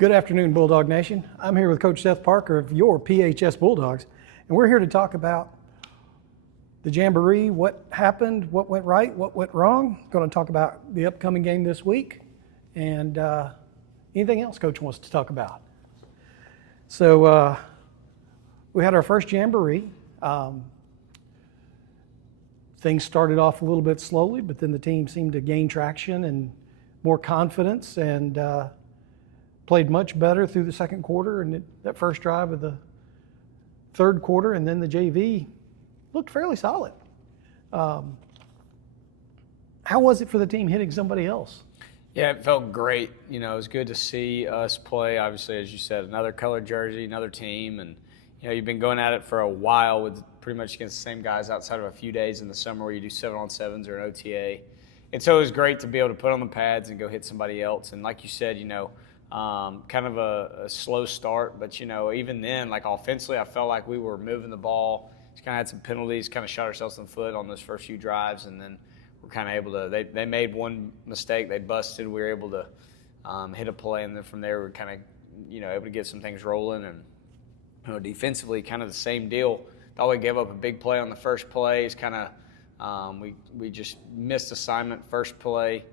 Good afternoon, Bulldog Nation. I'm here with Coach Seth Parker of your PHS Bulldogs, and we're here to talk about the Jamboree, what happened, what went right, what went wrong. Going to talk about the upcoming game this week, and anything else Coach wants to talk about. So we had our first Jamboree. Things started off a little bit slowly, but then the team seemed to gain traction and more confidence, and played much better through the second quarter and that first drive of the third quarter, and then the JV looked fairly solid. How was it for the team hitting somebody else? Yeah, it felt great. It was good to see us play. Obviously, as you said, another colored jersey, another team, and you've been going at it for a while with pretty much against the same guys outside of a few days in the summer where you do 7-on-7s or an OTA. And so it was great to be able to put on the pads and go hit somebody else. And like you said, kind of a slow start, but even then, like offensively, I felt like we were moving the ball. Just kind of had some penalties, kind of shot ourselves in the foot on those first few drives, and then we're kind of able to. They made one mistake, they busted. We were able to hit a play, and then from there we're kind of able to get some things rolling. And defensively, kind of the same deal. Thought we gave up a big play on the first play. It's kind of we just missed assignment first play.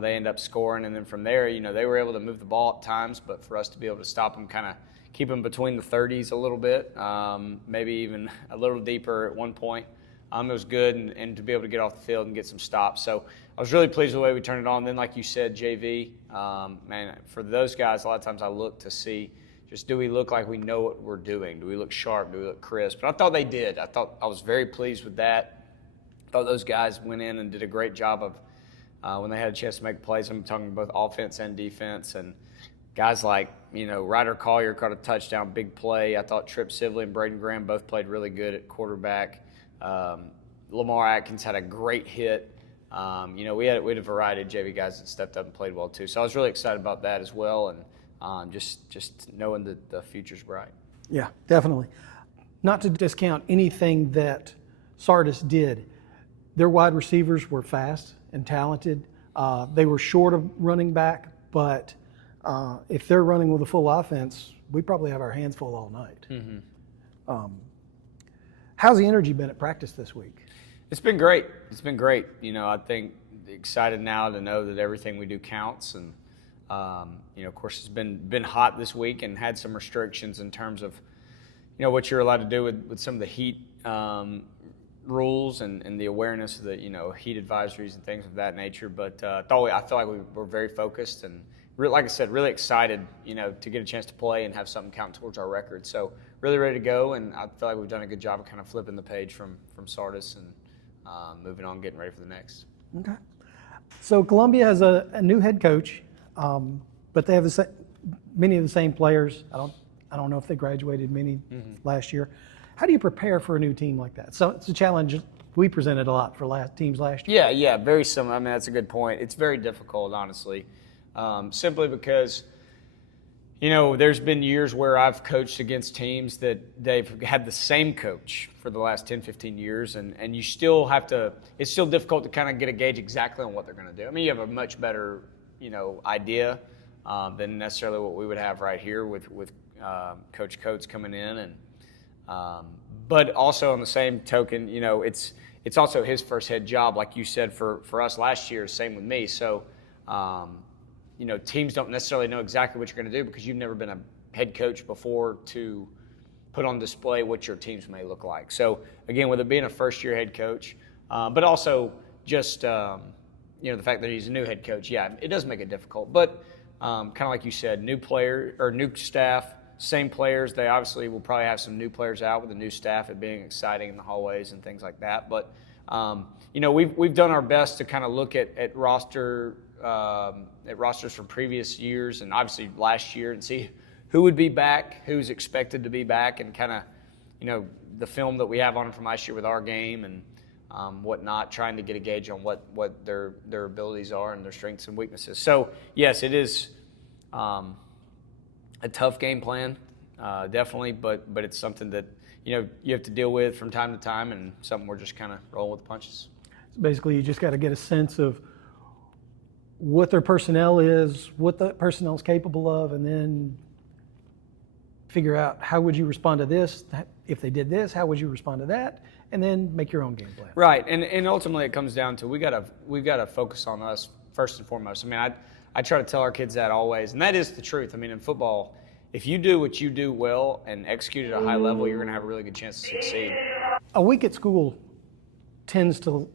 They end up scoring, and then from there, they were able to move the ball at times, but for us to be able to stop them, kind of keep them between the 30s a little bit, maybe even a little deeper at one point, it was good, and to be able to get off the field and get some stops. So I was really pleased with the way we turned it on. Then, like you said, JV, man, for those guys, a lot of times I look to see just do we look like we know what we're doing? Do we look sharp? Do we look crisp? But I thought they did. I was very pleased with that. I thought those guys went in and did a great job of when they had a chance to make plays. I'm talking both offense and defense. And guys like, Ryder Collier caught a touchdown, big play. I thought Tripp Sibley and Braden Graham both played really good at quarterback. Lamar Atkins had a great hit. We had a variety of JV guys that stepped up and played well too. So I was really excited about that as well, and just knowing that the future's bright. Yeah, definitely. Not to discount anything that Sardis did. Their wide receivers were fast and talented. They were short of running back, but if they're running with a full offense, we probably have our hands full all night. Mm-hmm. How's the energy been at practice this week? It's been great. I think excited now to know that everything we do counts, and of course it's been hot this week and had some restrictions in terms of what you're allowed to do with some of the heat rules and the awareness of the heat advisories and things of that nature. But I feel like we were very focused and like I said, really excited to get a chance to play and have something count towards our record. So really ready to go, and I feel like we've done a good job of kind of flipping the page from Sardis and moving on, getting ready for the next. Okay. So Columbia has a new head coach, but they have many of the same players. I don't know if they graduated many last year. How do you prepare for a new team like that? So it's a challenge we presented a lot for teams last year. Yeah, very similar. I mean, that's a good point. It's very difficult, honestly, simply because, there's been years where I've coached against teams that they've had the same coach for the last 10, 15 years, and you still have to – it's still difficult to kind of get a gauge exactly on what they're going to do. I mean, you have a much better, idea than necessarily what we would have right here with Coach Coates coming in, and but also on the same token, it's also his first head job, like you said, for us last year. Same with me. So, teams don't necessarily know exactly what you're going to do because you've never been a head coach before to put on display what your teams may look like. So, again, with it being a first-year head coach, but also just the fact that he's a new head coach, it does make it difficult. But kind of like you said, new player or new staff. Same players. They obviously will probably have some new players out with the new staff, it being exciting in the hallways and things like that. But we've done our best to kind of look at rosters from previous years and obviously last year and see who would be back, who's expected to be back, and kind of the film that we have on them from last year with our game and whatnot, trying to get a gauge on what their abilities are and their strengths and weaknesses. So yes, it is. A tough game plan, definitely, but it's something that you have to deal with from time to time, and something we're just kind of rolling with the punches. So basically, you just got to get a sense of what their personnel is, what the personnel is capable of, and then figure out how would you respond to this. If they did this, how would you respond to that? And then make your own game plan. Right, and ultimately it comes down to we've got to focus on us first and foremost. I mean, I try to tell our kids that always, and that is the truth. I mean, in football, if you do what you do well and execute at a high level, you're going to have a really good chance to succeed. A week at school tends to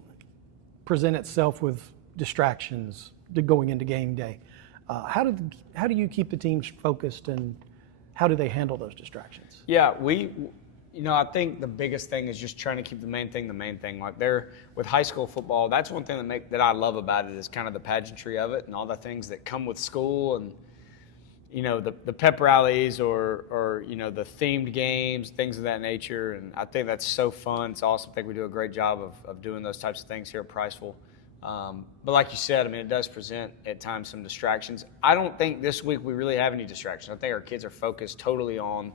present itself with distractions going into game day. How do you keep the teams focused, and how do they handle those distractions? Yeah, I think the biggest thing is just trying to keep the main thing. Like with high school football, that's one thing that I love about it is kind of the pageantry of it and all the things that come with school and, the pep rallies or the themed games, things of that nature. And I think that's so fun. It's awesome. I think we do a great job of doing those types of things here at Priceville. But like you said, I mean, it does present at times some distractions. I don't think this week we really have any distractions. I think our kids are focused totally on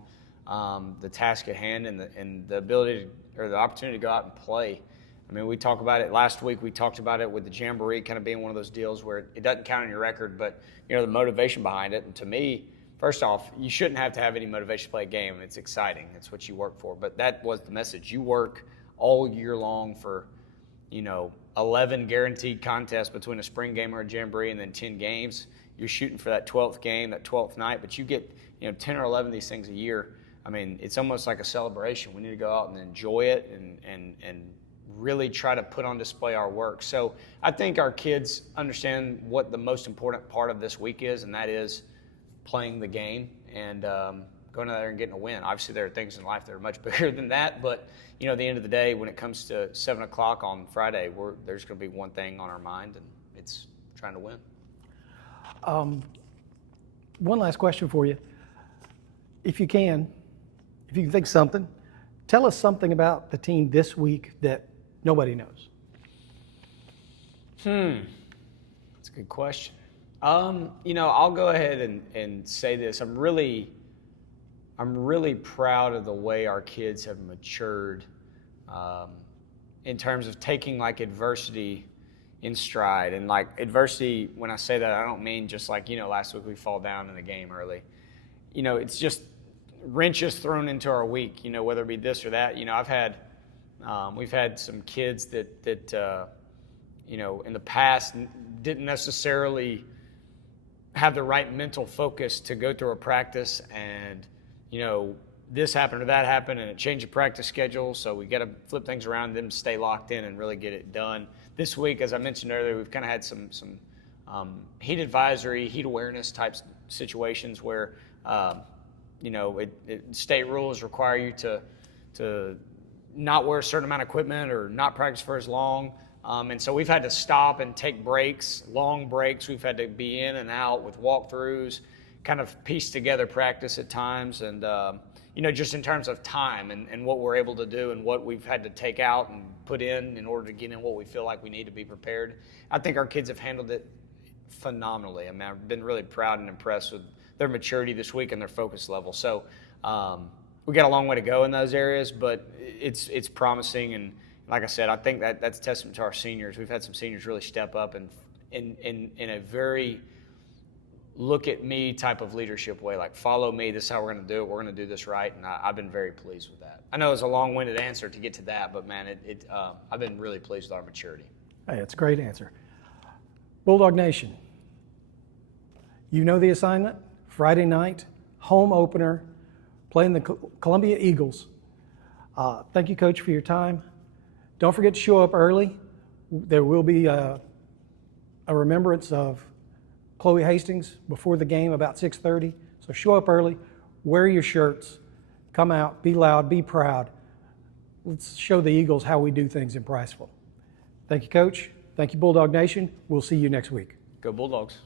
the task at hand and the ability or the opportunity to go out and play. I mean, we talk about it last week. We talked about it with the Jamboree kind of being one of those deals where it doesn't count on your record, but the motivation behind it. And to me, first off, you shouldn't have to have any motivation to play a game. It's exciting. It's what you work for. But that was the message. You work all year long for 11 guaranteed contests between a spring game or a Jamboree and then 10 games. You're shooting for that 12th game, that 12th night, but you get 10 or 11 of these things a year. I mean, it's almost like a celebration. We need to go out and enjoy it and really try to put on display our work. So I think our kids understand what the most important part of this week is, and that is playing the game and going out there and getting a win. Obviously, there are things in life that are much bigger than that, but at the end of the day, when it comes to 7 o'clock on Friday, there's going to be one thing on our mind, and it's trying to win. One last question for you. If you can think something, tell us something about the team this week that nobody knows. That's a good question. I'll go ahead and say this. I'm really proud of the way our kids have matured in terms of taking adversity in stride. And adversity, when I say that, I don't mean just last week we fall down in the game early. It's just wrenches thrown into our week, whether it be this or that. We've had some kids that in the past didn't necessarily have the right mental focus to go through a practice, and this happened or that happened, and it changed the practice schedule. So we got to flip things around, them stay locked in and really get it done. This week, as I mentioned earlier, we've kind of had some heat advisory, heat awareness type situations where state rules require you to not wear a certain amount of equipment or not practice for as long. And so we've had to stop and take breaks, long breaks. We've had to be in and out with walkthroughs, kind of piece together practice at times. And, just in terms of time and what we're able to do and what we've had to take out and put in order to get in what we feel like we need to be prepared. I think our kids have handled it phenomenally. I mean, I've been really proud and impressed with their maturity this week and their focus level. So we got a long way to go in those areas, but it's promising. And like I said, I think that's a testament to our seniors. We've had some seniors really step up and in a very look at me type of leadership way, follow me, this is how we're going to do it, we're going to do this right, and I've been very pleased with that. I know it's a long-winded answer to get to that, but man, I've been really pleased with our maturity. Hey, it's a great answer. Bulldog Nation, you know the assignment. Friday night, home opener, playing the Columbia Eagles. Thank you, Coach, for your time. Don't forget to show up early. There will be a remembrance of Chloe Hastings before the game about 6:30. So show up early, wear your shirts, come out, be loud, be proud. Let's show the Eagles how we do things in Priceville. Thank you, Coach. Thank you, Bulldog Nation. We'll see you next week. Go Bulldogs.